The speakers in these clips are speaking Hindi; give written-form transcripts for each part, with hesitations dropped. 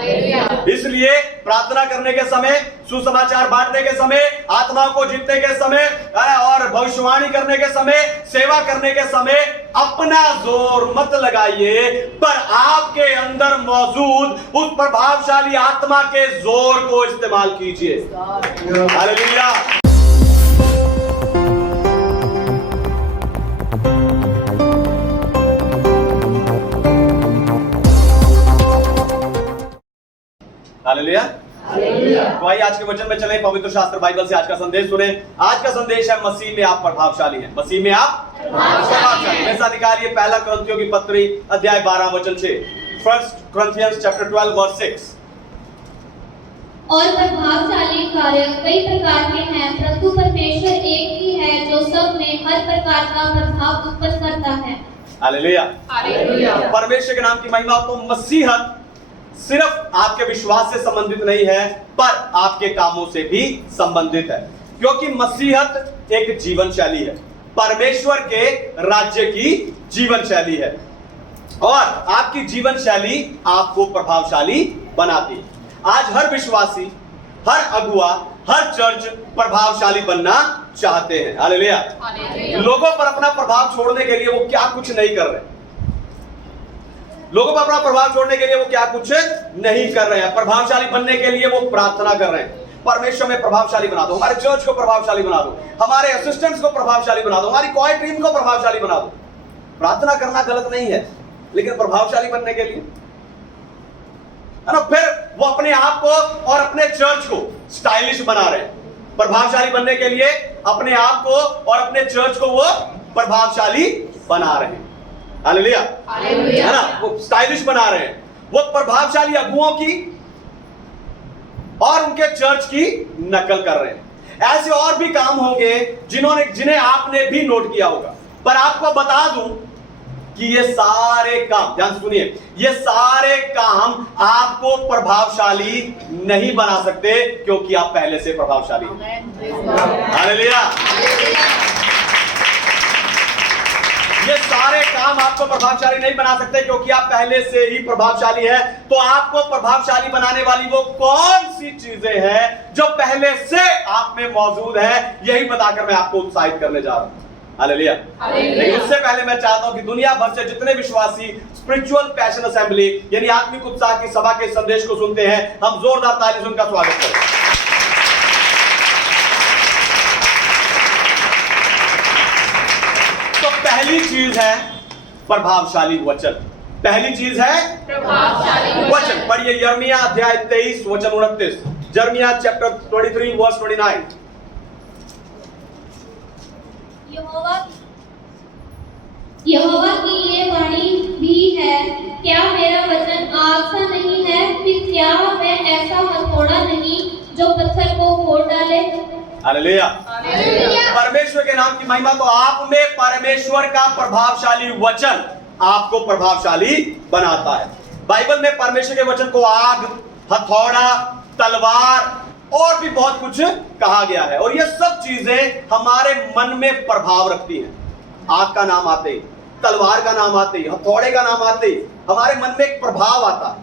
इसलिए प्रार्थना करने के समय, सुसमाचार बांटने के समय, आत्माओं को जीतने के समय और भविष्यवाणी करने के समय, सेवा करने के समय अपना जोर मत लगाइए, पर आपके अंदर मौजूद उस प्रभावशाली आत्मा के जोर को इस्तेमाल कीजिए। हालेलुया। हालेलुया। तो आइए आज के वचन में चलें, पवित्र शास्त्र बाइबल से आज का संदेश सुने। आज का संदेश है मसीह में आप प्रभावशाली हैं। मसीह में आप प्रभावशाली। ऐसा निकालिए पहला कुरिन्थियों की पत्री अध्याय 12 वचन 6। 1 Corinthians chapter 12 verse 6। और प्रभावशाली कार्य कई प्रकार के हैं, परंतु परमेश्वर एक ही है जो सब में हर प्रकार का प्रभाव उत्पन्न करता है। हालेलुया। परमेश्वर के नाम की महिमा। तो मसीहत सिर्फ आपके विश्वास से संबंधित नहीं है, पर आपके कामों से भी संबंधित है, क्योंकि मसीहत एक जीवन शैली है, परमेश्वर के राज्य की जीवन शैली है, और आपकी जीवन शैली आपको प्रभावशाली बनाती है। आज हर विश्वासी, हर अगुआ, हर चर्च प्रभावशाली बनना चाहते हैं। हालेलुया। लोगों पर अपना प्रभाव छोड़ने के लिए वो क्या कुछ नहीं कर रहे, लोगों पर अपना प्रभाव छोड़ने के लिए वो क्या कुछ नहीं कर रहे हैं। प्रभावशाली बनने के लिए वो प्रार्थना कर रहे हैं, परमेश्वर में प्रभावशाली बना दो, हमारे चर्च को प्रभावशाली बना दो, हमारे असिस्टेंट्स को प्रभावशाली बना दो, हमारी क्वायर टीम को प्रभावशाली बना दो। प्रार्थना करना गलत नहीं है, लेकिन प्रभावशाली बनने के लिए है ना, फिर वो अपने आप को और अपने चर्च को स्टाइलिश बना रहे हैं। प्रभावशाली बनने के लिए अपने आप को और अपने चर्च को वो प्रभावशाली बना रहे हैं। हालेलुया, है ना, वो स्टाइलिश बना रहे हैं। वो प्रभावशाली अगुओं की और उनके चर्च की नकल कर रहे हैं। ऐसे और भी काम होंगे जिन्हें आपने भी नोट किया होगा, पर आपको बता दूं कि ये सारे काम, ध्यान से सुनिए, ये सारे काम आपको प्रभावशाली नहीं बना सकते, क्योंकि आप पहले से प्रभावशाली हैं। हालेलुया। ये सारे काम आपको प्रभावशाली नहीं बना सकते, क्योंकि आप पहले से ही प्रभावशाली हैं। तो आपको प्रभावशाली बनाने वाली वो कौन सी चीजें हैं जो पहले से आप में मौजूद है, यही बताकर मैं आपको उत्साहित करने जा रहा हूं। हालेलुया। लेकिन उससे पहले मैं चाहता हूं कि दुनिया भर से जितने विश्वासी स्पिरिचुअल पैशन असेंबली यानी आत्मिक उत्साह की सभा के संदेश को सुनते हैं, हम जोरदार ताली से उनका स्वागत करें। पहली चीज है प्रभावशाली वचन। पहली चीज है प्रभावशाली वचन। पढ़िए यिर्मयाह अध्याय 23 वचन 29। यिर्मयाह चैप्टर 23 वर्स 29। यहोवा की ये वाणी भी है, क्या मेरा वचन आग सा नहीं है, फिर क्या मैं ऐसा हथौड़ा नहीं जो पत्थर को फोड़ डाले। हालेलुया। परमेश्वर के नाम की महिमा। तो आप में परमेश्वर का प्रभावशाली वचन आपको प्रभावशाली बनाता है। बाइबल में परमेश्वर के वचन को आग, हथौड़ा, तलवार और भी बहुत कुछ कहा गया है, और ये सब चीजें हमारे मन में प्रभाव रखती हैं। आग का नाम आते ही, तलवार का नाम आते ही, हथौड़े का नाम आते ही हमारे मन में एक प्रभाव आता है।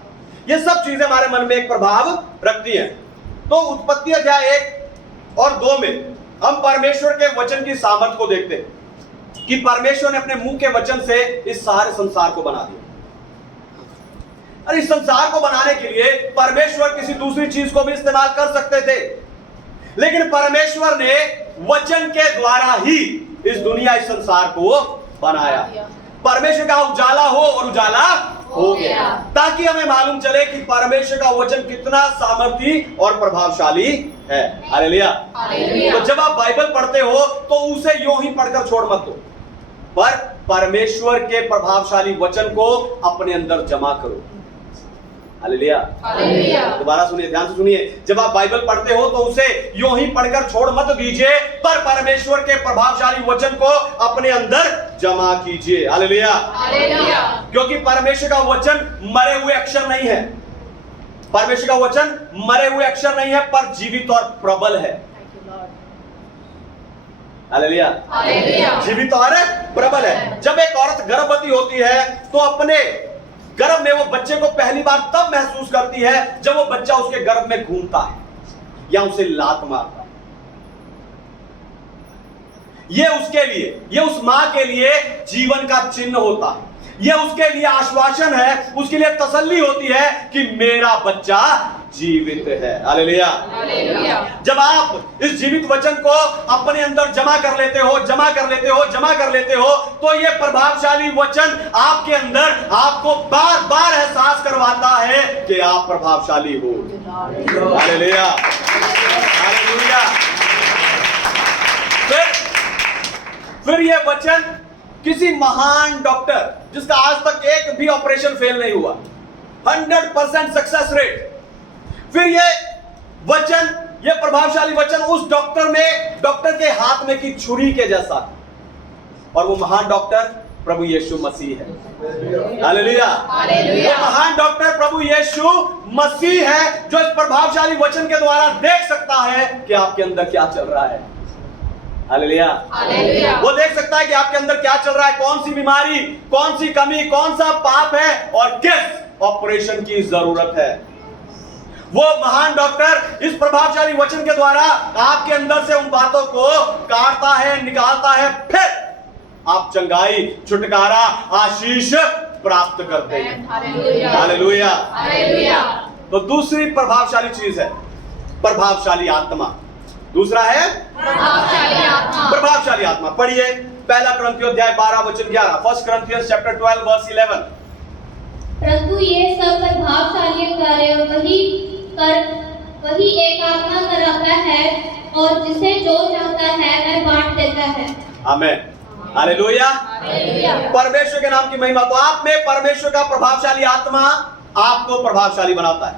ये सब चीजें हमारे मन में एक प्रभाव रखती हैं। तो उत्पत्ति अध्याय 1 और 2 में हम परमेश्वर के वचन की सामर्थ्य को देखते हैं कि परमेश्वर ने अपने मुंह के वचन से इस सारे संसार को बना दिया। और इस संसार को बनाने के लिए परमेश्वर किसी दूसरी चीज को भी इस्तेमाल कर सकते थे, लेकिन परमेश्वर ने वचन के द्वारा ही इस दुनिया, इस संसार को बनाया। परमेश्वर का उजाला हो और उजाला हो गया, ताकि हमें मालूम चले कि परमेश्वर का वचन कितना सामर्थी और प्रभावशाली है। हालेलुया। तो जब आप बाइबल पढ़ते हो तो उसे यूं ही पढ़कर छोड़ मत दो, पर परमेश्वर के प्रभावशाली वचन को अपने अंदर जमा करो। हालेलुया। दोबारा सुनिए, ध्यान से सुनिए। जब आप बाइबल पढ़ते हो तो उसे यूं ही पढ़कर छोड़ मत दीजिए, पर परमेश्वर के प्रभावशाली वचन को अपने अंदर जमा कीजिए। हालेलुया। क्योंकि परमेश्वर का वचन मरे हुए अक्षर नहीं है। परमेश्वर का वचन मरे हुए अक्षर नहीं है, पर जीवित और प्रबल है। हालेलुया। जीवित और प्रबल है। जब एक औरत गर्भवती होती है तो अपने गर्भ में वो बच्चे को पहली बार तब महसूस करती है जब वो बच्चा उसके गर्भ में घूमता है या उसे लात मारता है। ये उसके लिए, ये उस मां के लिए जीवन का चिन्ह होता है। ये उसके लिए आश्वासन है, उसके लिए तसल्ली होती है कि मेरा बच्चा जीवित है। हालेलुया। जब आप इस जीवित वचन को अपने अंदर जमा कर लेते हो, जमा कर लेते हो, जमा कर लेते हो, तो ये प्रभावशाली वचन आपके अंदर आपको बार बार एहसास करवाता है कि आप प्रभावशाली हो। Hallelujah, hallelujah. फिर ये वचन किसी महान डॉक्टर जिसका आज तक एक भी ऑपरेशन फेल नहीं हुआ, 100% सक्सेस रेट, फिर ये वचन, ये प्रभावशाली वचन उस डॉक्टर के हाथ में की छुरी के जैसा, और वो महान डॉक्टर प्रभु यीशु मसीह है। हालेलुया। वो महान डॉक्टर प्रभु यीशु मसीह है जो इस प्रभावशाली वचन के द्वारा देख सकता है कि आपके अंदर क्या चल रहा है। हालेलुया। वो देख सकता है कि आपके अंदर क्या चल रहा है, कौन सी बीमारी, कौन सी कमी, कौन सा पाप है और किस ऑपरेशन की जरूरत है। वो महान डॉक्टर इस प्रभावशाली वचन के द्वारा आपके अंदर से उन बातों को काटता है, निकालता है, फिर आप चंगाई, छुटकारा, आशीष प्राप्त करते हैं। हालेलुया। तो दूसरी प्रभावशाली चीज है प्रभावशाली आत्मा। दूसरा है प्रभावशाली आत्मा। पढ़िए 1 कुरिन्थियों अध्याय 12 वचन 11। 1 Corinthians chapter 12 verse 11। परंतु ये सब प्रभावशाली कार्य वही एक आत्मा कराता है और जिसे जो चाहता है वह बांट देता है। आमीन। हालेलुया। परमेश्वर के नाम की महिमा। तो आप में परमेश्वर का प्रभावशाली आत्मा आपको प्रभावशाली बनाता है।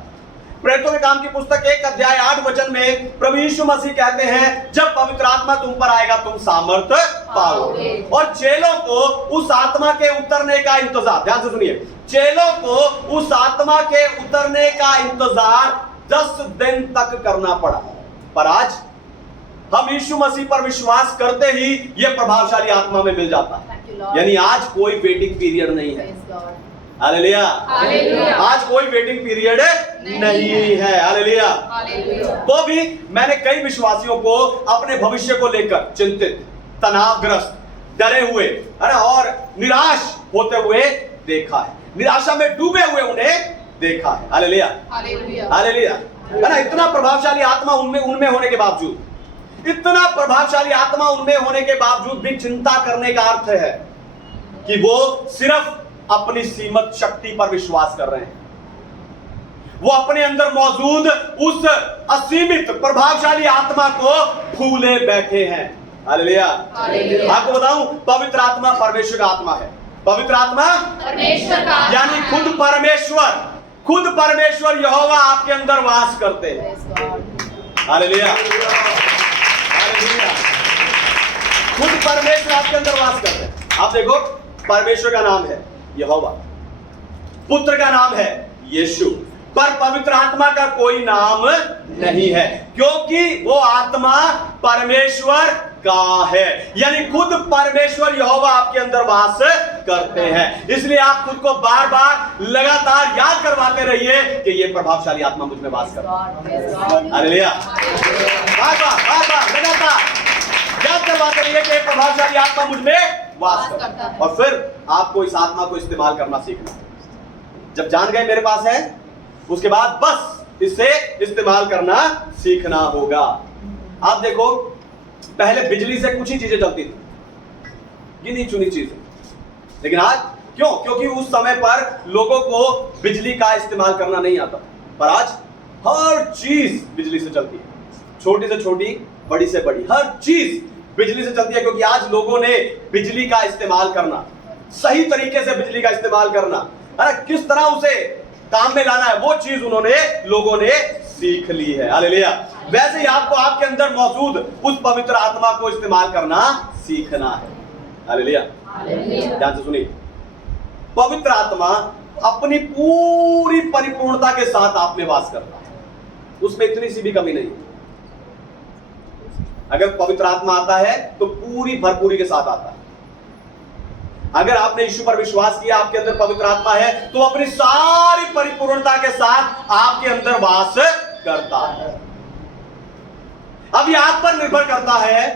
प्रेरितों के काम की पुस्तक 1 अध्याय 8 वचन में प्रभु यीशु मसीह कहते हैं, जब पवित्र आत्मा तुम पर आएगा तुम सामर्थ पाओगे। और चेलों को उस आत्मा के उतरने का इंतजार, ध्यान से सुनिए, चेलों को उस आत्मा के उतरने का इंतजार 10 दिन तक करना पड़ा। पर आज हम यीशु मसीह पर विश्वास करते ही ये प्रभावशाली आत्मा में मिल जाता है। यानी आज कोई वेटिंग पीरियड नहीं है। हालेलुया। आज कोई वेटिंग पीरियड नहीं है। हालेलुया। तो भी मैंने कई विश्वासियों को अपने भविष्य को लेकर चिंतित, तनावग्रस्त, डरे हुए, है ना, और निराश होते हुए देखा है। निराशा में डूबे हुए उन्हें देखा है। हालेलुया। हालेलुया। है ना, इतना प्रभावशाली आत्मा उनमें होने के बावजूद, इतना प्रभावशाली आत्मा उनमें होने के बावजूद भी चिंता करने का अर्थ है कि वो सिर्फ अपनी सीमित शक्ति पर विश्वास कर रहे हैं। वो अपने अंदर मौजूद उस असीमित प्रभावशाली आत्मा को भूले बैठे हैं। हालेलुया। आपको बताऊं, पवित्र आत्मा परमेश्वर का आत्मा है। पवित्र आत्मा परमेश्वर का, यानी खुद परमेश्वर यहोवा आपके अंदर वास करते हैं। हालेलुया। हालेलुया। खुद परमेश्वर आपके अंदर वास करते हैं। आप देखो, परमेश्वर का नाम है यहोवा, पुत्र का नाम है यीशु, पर पवित्र आत्मा का कोई नाम नहीं है, क्योंकि वो आत्मा परमेश्वर का है। यानी खुद परमेश्वर यहोवा आपके अंदर वास करते हैं। इसलिए आप खुद को बार बार लगातार याद करवाते रहिए कि ये प्रभावशाली आत्मा मुझ में वास करता है। हालेलुया। बार बार लगातार याद करवाते रहिए कि प्रभावशाली आत्मा मुझ में वास करता है। और फिर आपको इस आत्मा को इस्तेमाल करना सीखना। जब जान गए मेरे पास है, उसके बाद बस इसे इस्तेमाल करना सीखना होगा। आप देखो, पहले बिजली से कुछ ही चीजें चलती थी, गिनी चुनी चीजें, लेकिन आज क्यों? क्योंकि उस समय पर लोगों को बिजली का इस्तेमाल करना नहीं आता। पर आज हर चीज बिजली से चलती है, छोटी से छोटी, बड़ी से बड़ी, हर चीज बिजली से चलती है। क्योंकि आज लोगों ने बिजली का इस्तेमाल करना, सही तरीके से बिजली का इस्तेमाल करना, है ना, किस तरह उसे काम में लाना है, वो चीज लोगों ने सीख ली है। हालेलुया। वैसे ही आपको आपके अंदर मौजूद उस पवित्र आत्मा को इस्तेमाल करना सीखना है। हालेलुया। ध्यान से सुनिए, पवित्र आत्मा अपनी पूरी परिपूर्णता के साथ आप में वास करता है, उसमें इतनी सी भी कमी नहीं। अगर पवित्र आत्मा आता है तो पूरी भरपूरी के साथ आता है। अगर आपने यीशु पर विश्वास किया, आपके अंदर पवित्र आत्मा है, तो अपनी सारी परिपूर्णता के साथ आपके अंदर वास करता है। अब यह आप पर निर्भर करता है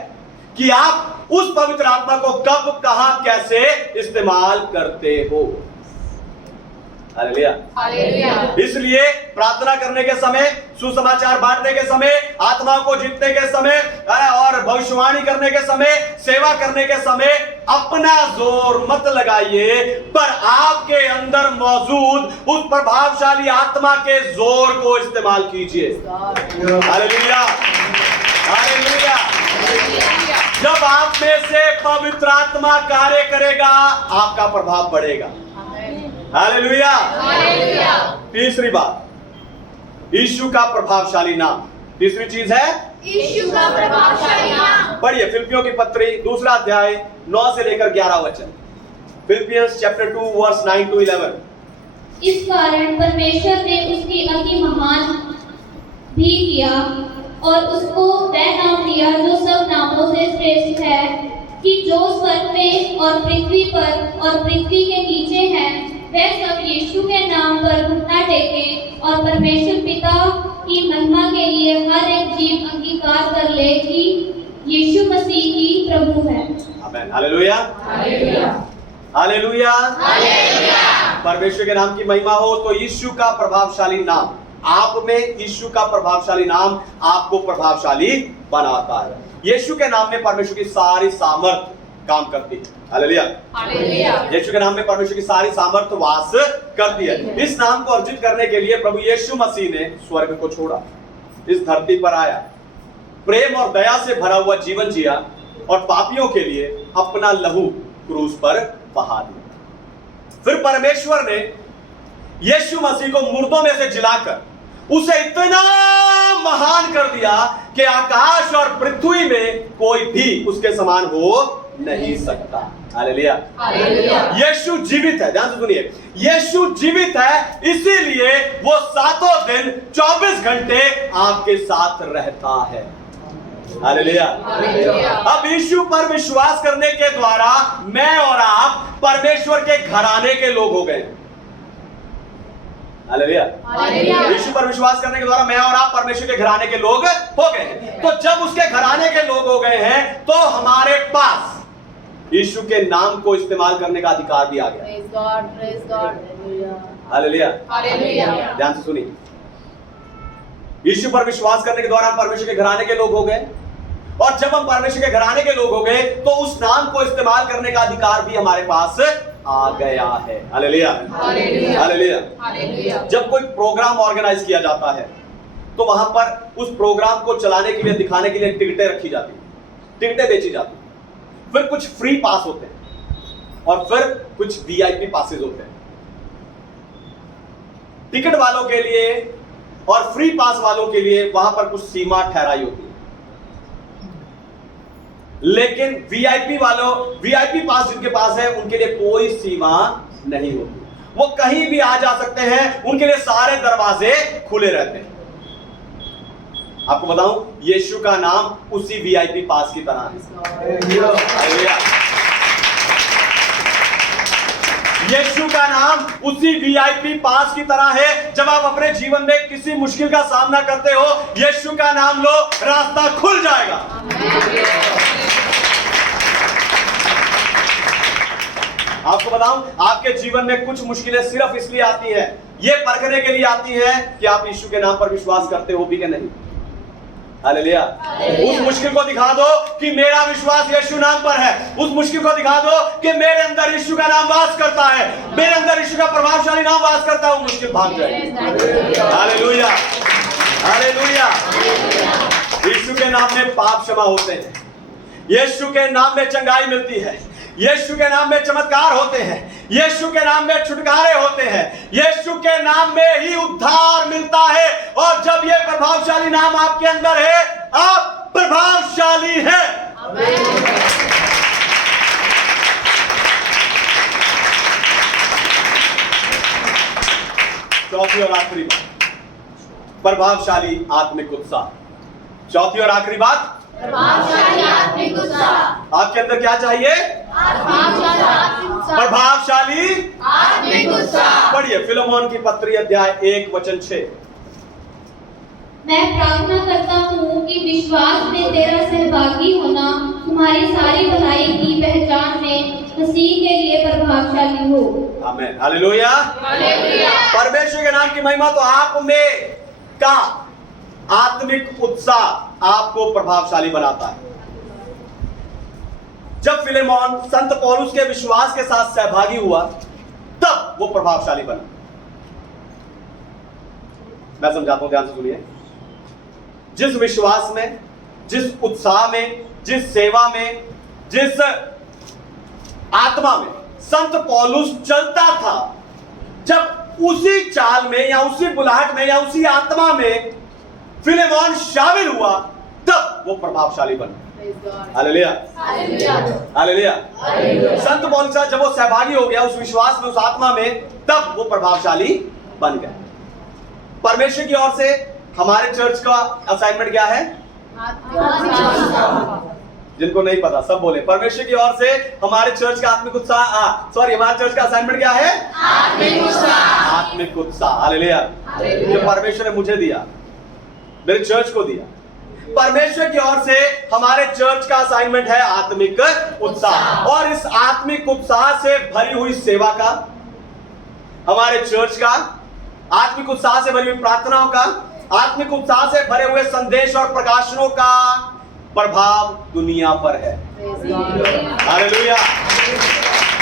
कि आप उस पवित्र आत्मा को कब, कहां, कैसे इस्तेमाल करते हो। हालेलुया। इसलिए प्रार्थना करने के समय, सुसमाचार बांटने के समय, आत्मा को जीतने के समय और भविष्यवाणी करने के समय, सेवा करने के समय अपना जोर मत लगाइए, पर आपके अंदर मौजूद उस प्रभावशाली आत्मा के जोर को इस्तेमाल कीजिए। Hallelujah, hallelujah. जब आप में से पवित्र आत्मा कार्य करेगा, आपका प्रभाव बढ़ेगा। हालेलुया। तीसरी बात, यीशु का प्रभावशाली नाम। तीसरी चीज है यीशु का प्रभावशाली नाम। पढ़िए फिलिपियों की पत्री 2 अध्याय 9 से लेकर 11 वचन। Philippians chapter 2 verse 9 to 11। इस कारण परमेश्वर ने उसकी अति महान भी किया और उसको वह नाम दिया जो सब नामों से श्रेष्ठ है, कि जो स्वर्ग में और पृथ्वी पर और पृथ्वी के नीचे है, वे सब यीशु के नाम पर घुटना टेके और परमेश्वर पिता की महिमा के लिए हर एक जीव अंगीकार कर ले कि यीशु मसीह ही प्रभु है। आमीन। Hallelujah, hallelujah, hallelujah, hallelujah. परमेश्वर के नाम की महिमा हो। तो यीशु का प्रभावशाली नाम, आप में यीशु का प्रभावशाली नाम आपको प्रभावशाली बनाता है। यीशु के नाम में परमेश्वर की सारी सामर्थ काम करती है। Hallelujah, hallelujah. यीशु के नाम में परमेश्वर की सारी सामर्थ वास करती है। इस नाम को अर्जित करने के लिए प्रभु यीशु मसीह ने स्वर्ग को छोड़ा, इस धरती पर आया, प्रेम और दया से भरा हुआ जीवन जिया और पापियों के लिए अपना लहू क्रूस पर बहा दिया। फिर परमेश्वर ने यीशु मसीह को मुर्दों में से जिलाकर उसे इतना महान कर दिया कि आकाश और पृथ्वी में कोई भी उसके समान हो नहीं सकता। Hallelujah, hallelujah. यीशु जीवित है, ध्यान से सुनिए, यीशु जीवित है, इसीलिए वो 7 दिन 24 घंटे आपके साथ रहता है। Hallelujah, hallelujah. अब यीशु पर विश्वास करने के द्वारा मैं और आप परमेश्वर के घराने के लोग हो गए। Hallelujah, hallelujah. यीशु पर विश्वास करने के द्वारा मैं और आप परमेश्वर के घराने के लोग हो गए हैं। तो जब उसके घराने के लोग हो गए हैं, तो हमारे पास यीशु के नाम को इस्तेमाल करने का अधिकार भी आ गया। Praise God, praise God. Hallelujah, hallelujah. ध्यान से सुनिए, यीशु पर विश्वास करने के द्वारा हम परमेश्वर के घराने के लोग हो गए, और जब हम परमेश्वर के घराने के लोग हो गए, तो उस नाम को इस्तेमाल करने का अधिकार भी हमारे पास आ गया है। Hallelujah, hallelujah, hallelujah. जब कोई प्रोग्राम ऑर्गेनाइज किया जाता है, तो वहां पर उस प्रोग्राम को चलाने के लिए, दिखाने के लिए टिकटें रखी जाती, टिकटें बेची जाती, फिर कुछ फ्री पास होते हैं और फिर कुछ वीआईपी पासेस होते हैं। टिकट वालों के लिए और फ्री पास वालों के लिए वहां पर कुछ सीमा ठहराई होती है, लेकिन वीआईपी पास जिनके पास है, उनके लिए कोई सीमा नहीं होती, वो कहीं भी आ जा सकते हैं, उनके लिए सारे दरवाजे खुले रहते हैं। आपको बताऊं, यीशु का नाम उसी वीआईपी पास की तरह है। यीशु का नाम उसी वीआईपी पास की तरह है। जब आप अपने जीवन में किसी मुश्किल का सामना करते हो, यीशु का नाम लो, रास्ता खुल जाएगा। आपको बताऊं, आपके जीवन में कुछ मुश्किलें सिर्फ इसलिए आती हैं, ये परखने के लिए आती हैं कि आप यीशु के नाम पर विश्वास करते हो भी कि नहीं। हालेलुया। उस मुश्किल को दिखा दो कि मेरा विश्वास यीशु नाम पर है, उस मुश्किल को दिखा दो कि मेरे अंदर यीशु का नाम वास करता है, मेरे अंदर यीशु का प्रभावशाली नाम वास करता है, वो मुश्किल भाग जाएगी। Hallelujah, hallelujah. यीशु के नाम में पाप क्षमा होते हैं, यीशु के नाम में चंगाई मिलती है, यीशु के नाम में चमत्कार होते हैं, यीशु के नाम में छुटकारे होते हैं, यीशु के नाम में ही उद्धार मिलता है। और जब ये प्रभावशाली नाम आपके अंदर है, आप प्रभावशाली हैं। चौथी और आखिरी बात, प्रभावशाली आत्मिक उत्साह। चौथी और आखिरी बात, प्रभावशाली आत्मिक उत्साह। आपके अंदर क्या चाहिए? प्रभावशाली पढ़िए फिलेमोन की पत्री अध्याय 1:6। मैं प्रार्थना करता हूँ कि विश्वास में तेरा सहभागी होना तुम्हारी सारी भलाई की पहचान में मसीह के लिए प्रभावशाली हो। आमीन, हालेलुया। परमेश्वर के नाम की महिमा। तो आप में का आत्मिक उत्साह आपको प्रभावशाली बनाता है। जब फिलेमोन संत पौलुस के विश्वास के साथ सहभागी हुआ तब वो प्रभावशाली बना। मैं समझाता हूं, ध्यान से सुनिए। जिस विश्वास में, जिस उत्साह में, जिस सेवा में, जिस आत्मा में संत पौलुस चलता था, जब उसी चाल में या उसी बुलाहट में या उसी आत्मा में फिलेमोन शामिल हुआ तब वो प्रभावशाली बना। Hallelujah, hallelujah. संत पौलुस के साथ जब वो सहभागी हो गया उस विश्वास में, उस आत्मा में, तब वो प्रभावशाली बन गया। परमेश्वर की ओर से हमारे चर्च का असाइनमेंट क्या है? जिनको नहीं पता सब बोले। परमेश्वर की ओर से हमारे चर्च का आत्मिक उत्साह, हमारे चर्च का असाइनमेंट क्या है? आत्मिक उत्साह। आत्मिक उत्साह, हालेलुया। जो परमेश्वर ने मुझे दिया, मेरे चर्च को दिया, परमेश्वर की ओर से हमारे चर्च का असाइनमेंट है आत्मिक उत्साह। और इस आत्मिक उत्साह से भरी हुई सेवा का, हमारे चर्च का आत्मिक उत्साह से भरी हुई प्रार्थनाओं का, आत्मिक उत्साह से भरे हुए संदेश और प्रकाशनों का प्रभाव दुनिया पर है। हालेलुया,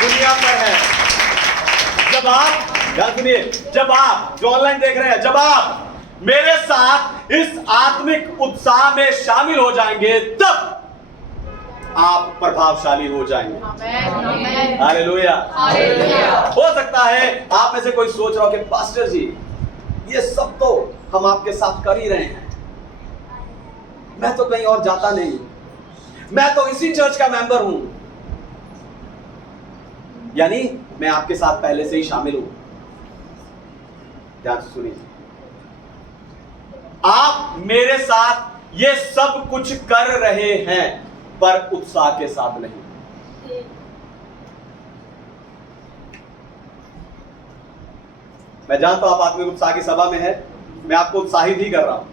दुनिया पर है। जब आप, ध्यान सुनिए, जब आप जो ऑनलाइन देख रहे हैं, जब आप मेरे साथ इस आत्मिक उत्साह में शामिल हो जाएंगे तब आप प्रभावशाली हो जाएंगे। हालेलुया। हो सकता है आप में से कोई सोच रहा हो कि पास्टर जी ये सब तो हम आपके साथ कर ही रहे हैं, मैं तो कहीं और जाता नहीं, मैं तो इसी चर्च का मेंबर हूं, यानी मैं आपके साथ पहले से ही शामिल हूं। ध्यान से सुनिए, आप मेरे साथ ये सब कुछ कर रहे हैं पर उत्साह के साथ नहीं। मैं जानता हूं आप आत्मिक उत्साह की सभा में है, मैं आपको उत्साहित ही कर रहा हूं।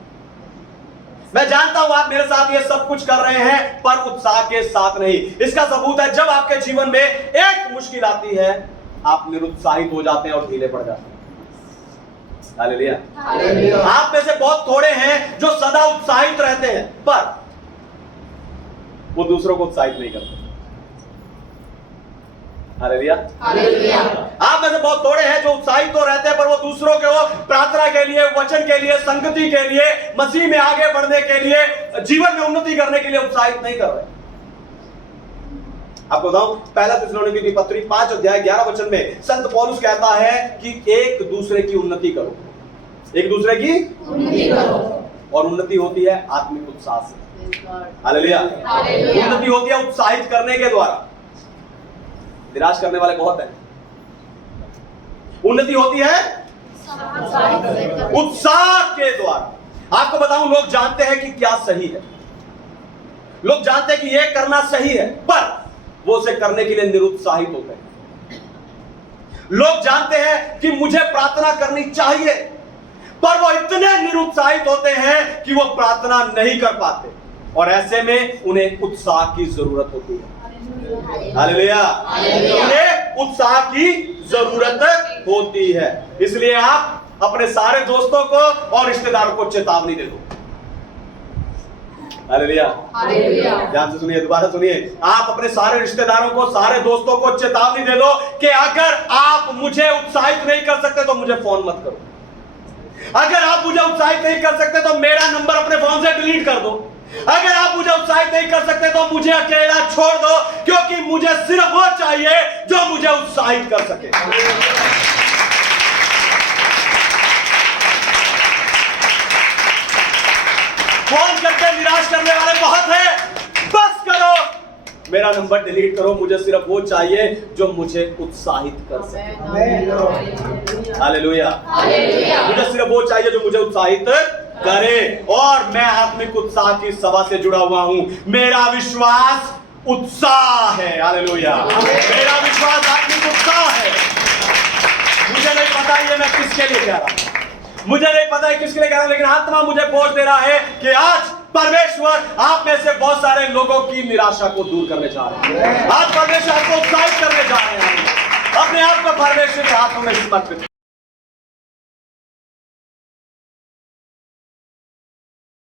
मैं जानता हूं आप मेरे साथ ये सब कुछ कर रहे हैं पर उत्साह के साथ नहीं। इसका सबूत है जब आपके जीवन में एक मुश्किल आती है आप निरुत्साहित हो जाते हैं और ढीले पड़ जाते हैं। हालेलुया। आप में से बहुत थोड़े हैं जो सदा उत्साहित रहते हैं पर वो दूसरों को उत्साहित नहीं करते। हालेलुया। आप में से बहुत थोड़े हैं जो उत्साहित तो रहते हैं पर वो दूसरों के वो प्रार्थना के लिए, वचन के लिए, संगति के लिए, मसीह में आगे बढ़ने के लिए, जीवन में उन्नति करने के लिए उत्साहित नहीं कर रहे। आपको बताऊं, पहला थिस्सलुनीकी की पत्री 5:11 में संत पौलुस कहता है कि एक दूसरे की उन्नति करो, एक दूसरे की उन्नति करो। और उन्नति होती है आत्मिक उत्साह से। हालेलुया। उन्नति होती है उत्साहित करने के द्वारा। निराश करने वाले बहुत हैं। उन्नति होती है उत्साह के द्वारा। आपको बताऊं, लोग जानते हैं कि क्या सही है, लोग जानते हैं कि यह करना सही है पर वो उसे करने के लिए निरुत्साहित होते हैं। लोग जानते हैं कि मुझे प्रार्थना करनी चाहिए पर वो इतने निरुत्साहित होते हैं कि वो प्रार्थना नहीं कर पाते और ऐसे में उन्हें उत्साह की जरूरत होती है। हालेलुया। उन्हें उत्साह की जरूरत होती है। इसलिए आप अपने सारे दोस्तों को और रिश्तेदारों को चेतावनी दे दो। हालेलुया। ध्यान से सुनिए, दोबारा सुनिए। आप अपने सारे रिश्तेदारों को, सारे दोस्तों को चेतावनी दे दो कि अगर आप मुझे उत्साहित नहीं कर सकते तो मुझे फोन मत करो। अगर आप मुझे उत्साहित नहीं कर सकते तो मेरा नंबर अपने फोन से डिलीट कर दो। अगर आप मुझे उत्साहित नहीं कर सकते तो मुझे अकेला छोड़ दो, क्योंकि मुझे सिर्फ वो चाहिए जो मुझे उत्साहित कर सके। फोन करके निराश करने वाले बहुत हैं। बस करो, मेरा नंबर डिलीट करो। मुझे सिर्फ वो चाहिए जो मुझे उत्साहित कर सके। हालेलुया। मुझे सिर्फ वो चाहिए जो मुझे उत्साहित करे। और मैं आत्मिक उत्साह की सभा से जुड़ा हुआ हूं। मेरा विश्वास उत्साह है। हालेलुया। मेरा विश्वास आत्मिक उत्साह है। मुझे नहीं पता ये मैं किसके लिए कह रहा हूं, मुझे नहीं पता है किसके लिए कह रहा हूं, लेकिन आत्मा मुझे बोझ दे रहा है कि आज परमेश्वर आप में से बहुत सारे लोगों की निराशा को दूर करने जा रहे हैं। आज परमेश्वर आपको उत्साहित करने जा रहे हैं। अपने आप को परमेश्वर के हाथों में समर्पित